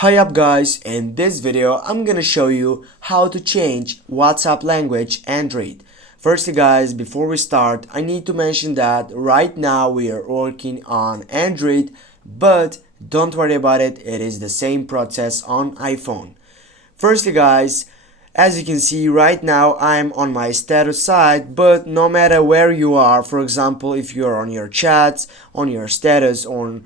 Hi up guys, in this video I'm gonna show you how to change WhatsApp language Android. Firstly guys, before we start, I need to mention that right now we are working on Android, but don't worry about it, it is the same process on iPhone. Firstly guys, as you can see right now I'm on my status side, but no matter where you are, for example if you're on your chats, on your status or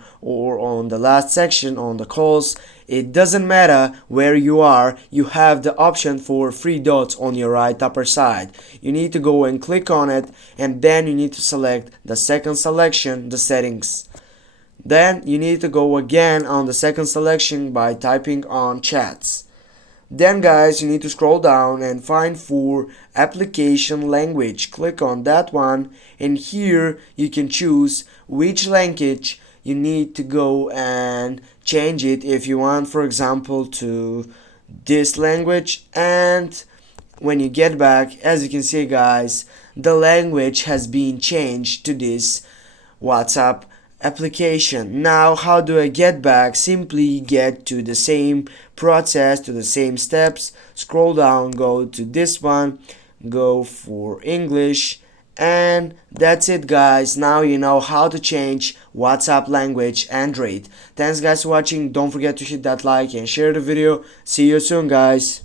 on the last section on the calls, it doesn't matter where you are, you have the option for three dots on your right upper side. You need to go and click on it, and then you need to select the second selection, the settings. Then you need to go again on the second selection by typing on chats. Then guys, you need to scroll down and find for application language. Click on that one, and here you can choose which language you need to go and change it if you want, for example, to this language. And when you get back, as you can see guys, the language has been changed to this WhatsApp application. Now how do I get back? Simply get to the same process, to the same steps, scroll down, go to this one, go for English, and that's it guys. Now you know how to change WhatsApp language Android. Thanks guys for watching. Don't forget to hit that like and share the video. See you soon guys.